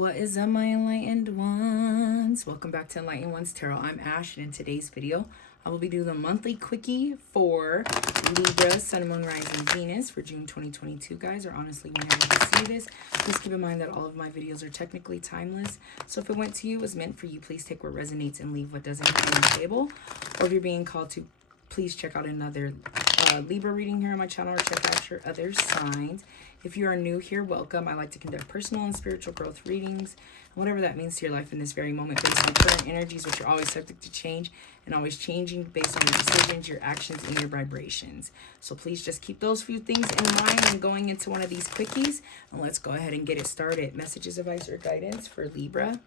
What is up, my enlightened ones? Welcome back to Enlightened Ones Tarot. I'm Ash, and in today's video, I will be doing the monthly quickie for Libra, Sun, Moon, Rising, Venus for June 2022, guys, or honestly, whenever you see this. Please keep in mind that all of my videos are technically timeless. So if it went to you, it was meant for you. Please take what resonates and leave what doesn't on the table. Or if you're being called to, please check out another Libra reading here on my channel, or check out your other signs. If you are new here, welcome. I like to conduct personal and spiritual growth readings, whatever that means to your life in this very moment, based on current energies, which are always subject to change and always changing based on your decisions, your actions, and your vibrations. So please just keep those few things in mind when going into one of these quickies. And let's go ahead and get it started. Messages, advice, or guidance for Libra.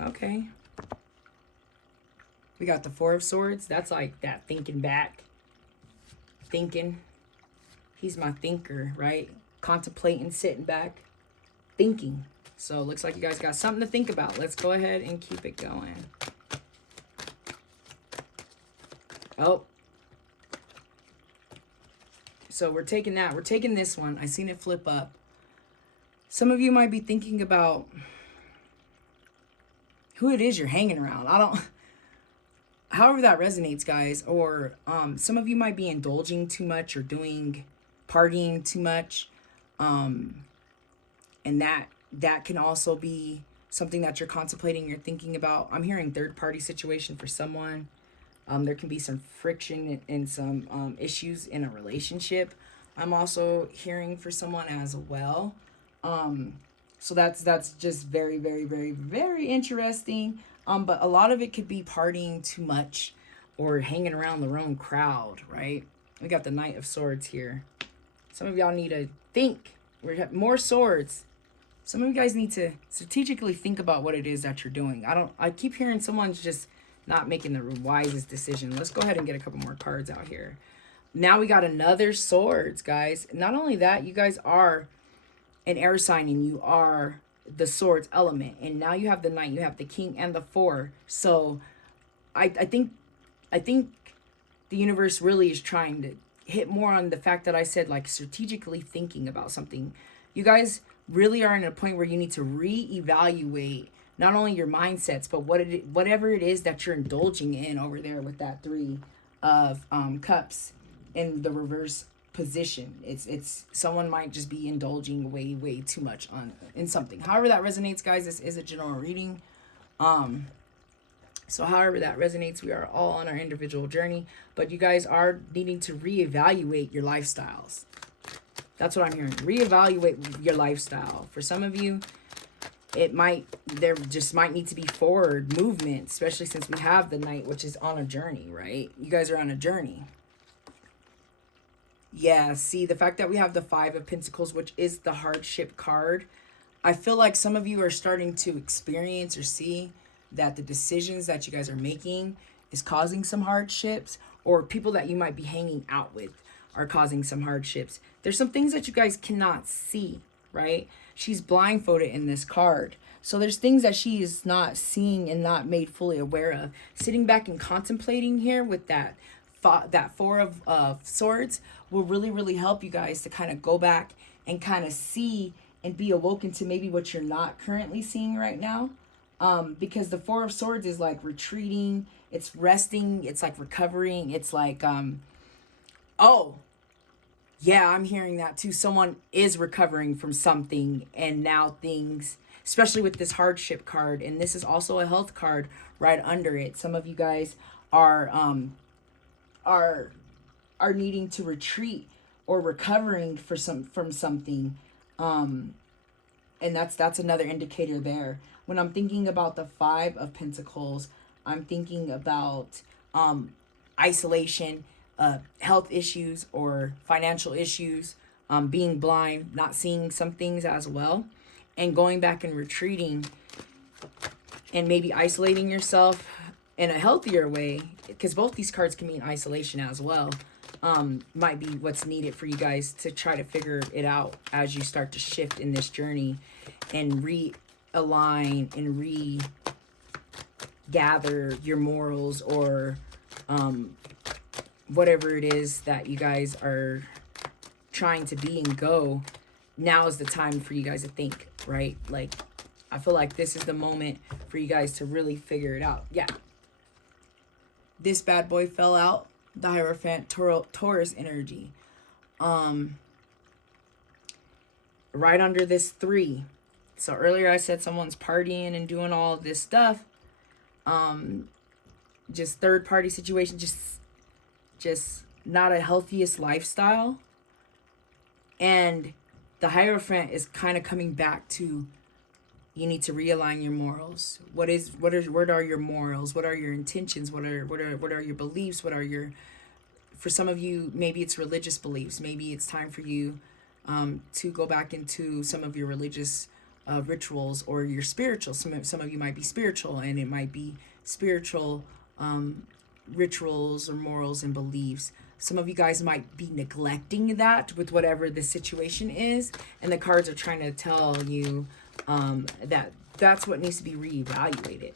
Okay. We got the Four of Swords. That's like that thinking back. Thinking. He's my thinker, right? Contemplating, sitting back, thinking. So looks like you guys got something to think about. Let's go ahead and keep it going. Oh. So we're taking that. We're taking this one. I seen it flip up. Some of you might be thinking about who it is you're hanging around. However that resonates, guys. Or some of you might be indulging too much or partying too much. And that can also be something that you're contemplating, you're thinking about. I'm hearing third-party situation for someone. There can be some friction and some issues in a relationship. I'm also hearing for someone as well. So that's just very, very, very, very interesting. But a lot of it could be partying too much or hanging around the wrong crowd, right? We got the Knight of Swords here. Some of y'all need to think. We have more swords. Some of you guys need to strategically think about what it is that you're doing. I keep hearing someone's just not making the wisest decision. Let's go ahead and get a couple more cards out here. Now we got another Swords, guys. Not only that, you guys are an air sign and you are the Swords element. And now you have the Knight, you have the King and the Four. So I think the universe really is trying to hit more on the fact that I said, like, strategically thinking about something. You guys really are in a point where you need to reevaluate not only your mindsets, but whatever it is that you're indulging in over there with that Three of Cups in the reverse position. It's someone might just be indulging way too much in something. However that resonates, guys, this is a general reading. So however that resonates, we are all on our individual journey, but you guys are needing to reevaluate your lifestyles. That's what I'm hearing. Reevaluate your lifestyle. For some of you, there just might need to be forward movement, especially since we have the Knight, which is on a journey, right? You guys are on a journey. Yeah, see, the fact that we have the Five of Pentacles, which is the hardship card, I feel like some of you are starting to experience or see that the decisions that you guys are making is causing some hardships, or people that you might be hanging out with are causing some hardships. There's some things that you guys cannot see, right? She's blindfolded in this card. So there's things that she is not seeing and not made fully aware of. Sitting back and contemplating here with that Four of Swords will really help you guys to kind of go back and kind of see and be awoken to maybe what you're not currently seeing right now. Because the Four of Swords is like retreating, it's resting, it's like recovering, it's like, oh, yeah, I'm hearing that too. Someone is recovering from something, and now things, especially with this hardship card, and this is also a health card right under it. Some of you guys are needing to retreat or recovering from something. And that's another indicator there. When I'm thinking about the Five of Pentacles, I'm thinking about isolation, health issues or financial issues, being blind, not seeing some things as well, and going back and retreating and maybe isolating yourself in a healthier way, because both these cards can mean isolation as well. Might be what's needed for you guys to try to figure it out as you start to shift in this journey and realign and regather your morals, or whatever it is that you guys are trying to be and go now is the time for you guys to think, right? Like, I feel like this is the moment for you guys to really figure it out. Yeah. This bad boy fell out. The Hierophant, Taurus energy. Right under this 3. So earlier I said someone's partying and doing all this stuff. Just third party situation, just not a healthiest lifestyle. And the Hierophant is kind of coming back to, you need to realign your morals. What are your morals? What are your intentions? What are your beliefs? What are your, for some of you, maybe it's religious beliefs. Maybe it's time for you to go back into some of your religious rituals, or your spiritual. Some of you might be spiritual, and it might be spiritual rituals or morals and beliefs. Some of you guys might be neglecting that with whatever the situation is, and the cards are trying to tell you that that's what needs to be reevaluated.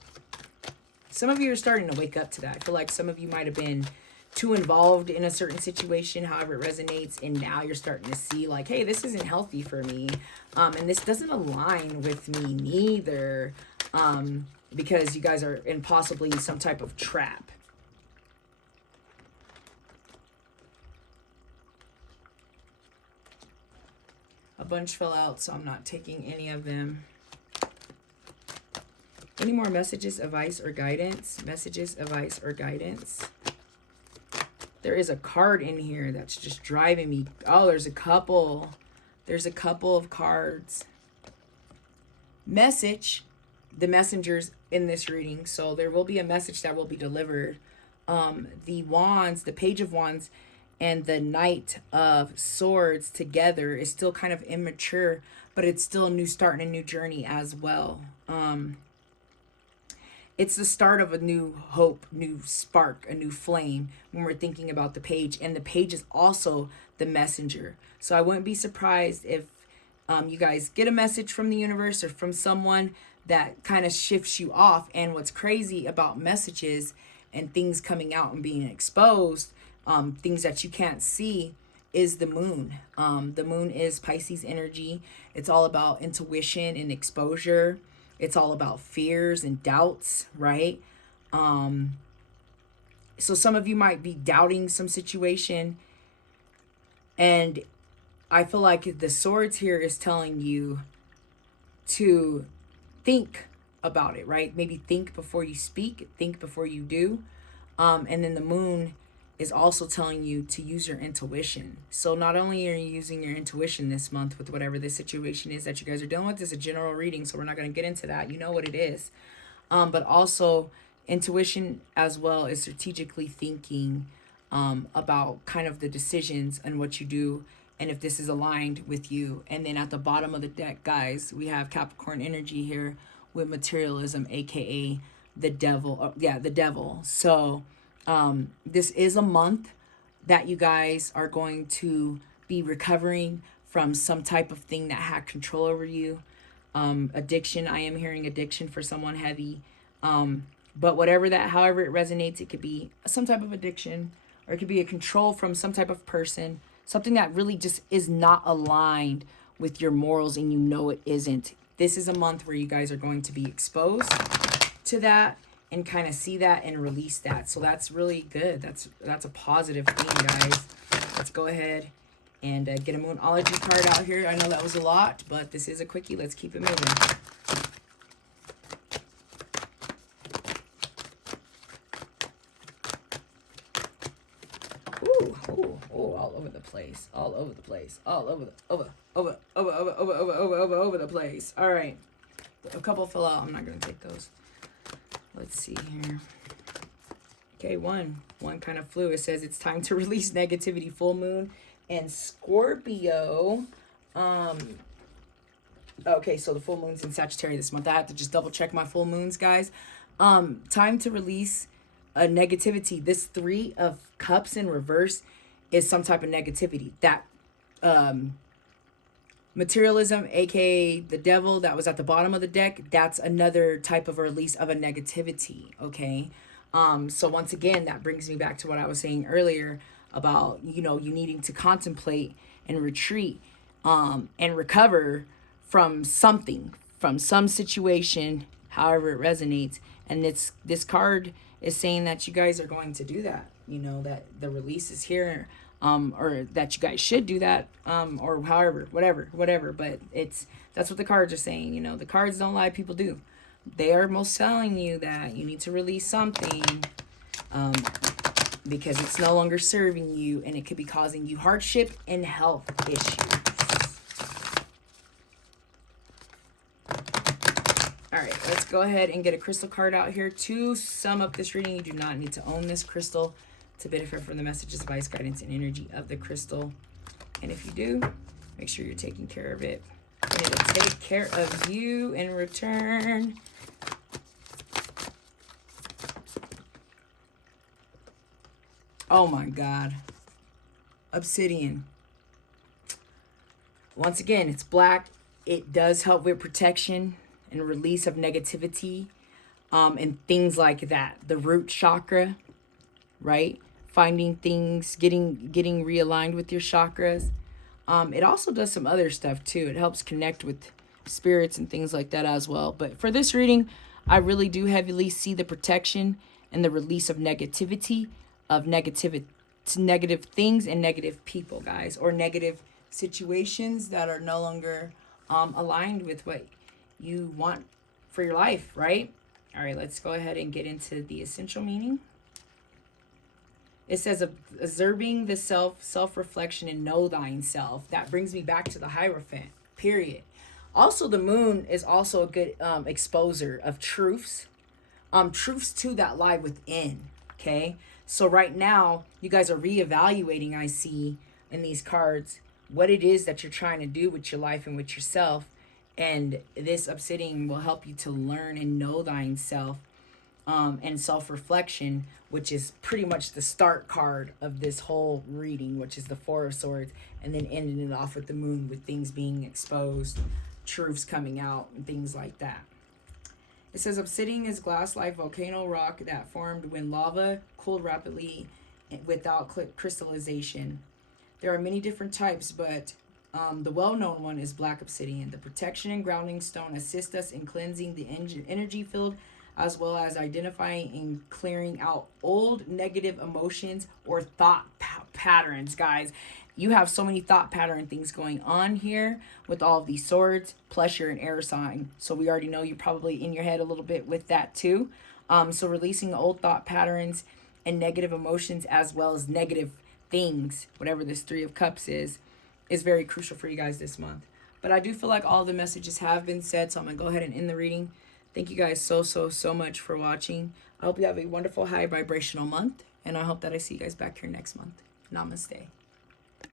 Some of you are starting to wake up to that. I feel like some of you might have been too involved in a certain situation, however it resonates, and now you're starting to see like, hey, this isn't healthy for me, and this doesn't align with me neither, because you guys are in possibly some type of trap. A bunch fell out, so I'm not taking any of them. Any more messages, advice, or guidance? Messages, advice, or guidance? There is a card in here that's just driving me. Oh, there's a couple. There's a couple of cards. Message. The messengers in this reading. So there will be a message that will be delivered. The wands, the Page of Wands, and the Knight of Swords together is still kind of immature, but it's still a new start and a new journey as well. It's the start of a new hope, new spark, a new flame when we're thinking about the Page. And the Page is also the messenger. So I wouldn't be surprised if you guys get a message from the universe or from someone that kind of shifts you off. And what's crazy about messages and things coming out and being exposed, things that you can't see, is the moon. The moon is Pisces energy. It's all about intuition and exposure. It's all about fears and doubts, right? So some of you might be doubting some situation. And I feel like the Swords here is telling you to think about it, right? Maybe think before you speak, think before you do. And then the moon is also telling you to use your intuition. So not only are you using your intuition this month with whatever this situation is that you guys are dealing with, this is a general reading, so we're not going to get into that. You know what it is. But also intuition as well is strategically thinking about kind of the decisions and what you do, and if this is aligned with you. And then at the bottom of the deck, guys, we have Capricorn energy here with materialism, aka the devil. The devil. So this is a month that you guys are going to be recovering from some type of thing that had control over you. Addiction, I am hearing addiction for someone heavy. But whatever that, however it resonates, it could be some type of addiction, or it could be a control from some type of person, something that really just is not aligned with your morals and you know it isn't. This is a month where you guys are going to be exposed to that and kind of see that and release that. So that's really good. That's a positive thing, guys. Let's go ahead and get a Moonology card out here. I know that was a lot, but this is a quickie. Let's keep it moving. Ooh, all over the place. All over the place. All over the place. All right. A couple fell out. I'm not going to take those. Let's see here. Okay, one kind of flew. It says it's time to release negativity. Full moon and Scorpio. Okay, so the full moon's in Sagittarius this month. I have to just double check my full moons, guys. Time to release a negativity. This 3 of Cups in reverse is some type of negativity. That materialism, aka the devil, that was at the bottom of the deck, that's another type of release of a negativity. Okay, so once again, that brings me back to what I was saying earlier about, you needing to contemplate and retreat and recover from something, from some situation, however it resonates. And this card is saying that you guys are going to do that. You know, that the release is here, or that you guys should do that, or however, whatever. But that's what the cards are saying. You know, the cards don't lie, people do. They are most telling you that you need to release something, because it's no longer serving you, and it could be causing you hardship and health issues. All right, let's go ahead and get a crystal card out here to sum up this reading. You do not need to own this crystal to benefit from the messages, advice, guidance, and energy of the crystal. And if you do, make sure you're taking care of it. And it'll take care of you in return. Oh my God. Obsidian. Once again, it's black. It does help with protection and release of negativity, and things like that. The root chakra, right? Finding things, getting realigned with your chakras. It also does some other stuff too. It helps connect with spirits and things like that as well. But for this reading, I really do heavily see the protection and the release of negativity, of negative things and negative people, guys, or negative situations that are no longer aligned with what you want for your life, right? All right, let's go ahead and get into the essential meaning. It says, observing the self-reflection, and know thine self. That brings me back to the Hierophant, period. Also, the moon is also a good exposer of truths too that lie within, okay? So right now, you guys are reevaluating, I see, in these cards, what it is that you're trying to do with your life and with yourself. And this obsidian will help you to learn and know thine self, and self-reflection, which is pretty much the start card of this whole reading, which is the Four of Swords, and then ending it off with the moon, with things being exposed, truths coming out, and things like that. It says, obsidian is glass-like volcano rock that formed when lava cooled rapidly without crystallization. There are many different types, but the well-known one is black obsidian. The protection and grounding stone assist us in cleansing the energy field, as well as identifying and clearing out old negative emotions or thought patterns, guys. You have so many thought pattern things going on here with all of these swords, plus you're an air sign. So we already know you're probably in your head a little bit with that too. So releasing old thought patterns and negative emotions, as well as negative things, whatever this Three of Cups is very crucial for you guys this month. But I do feel like all the messages have been said, so I'm going to go ahead and end the reading. Thank you guys so much for watching. I hope you have a wonderful high vibrational month, and I hope that I see you guys back here next month. Namaste.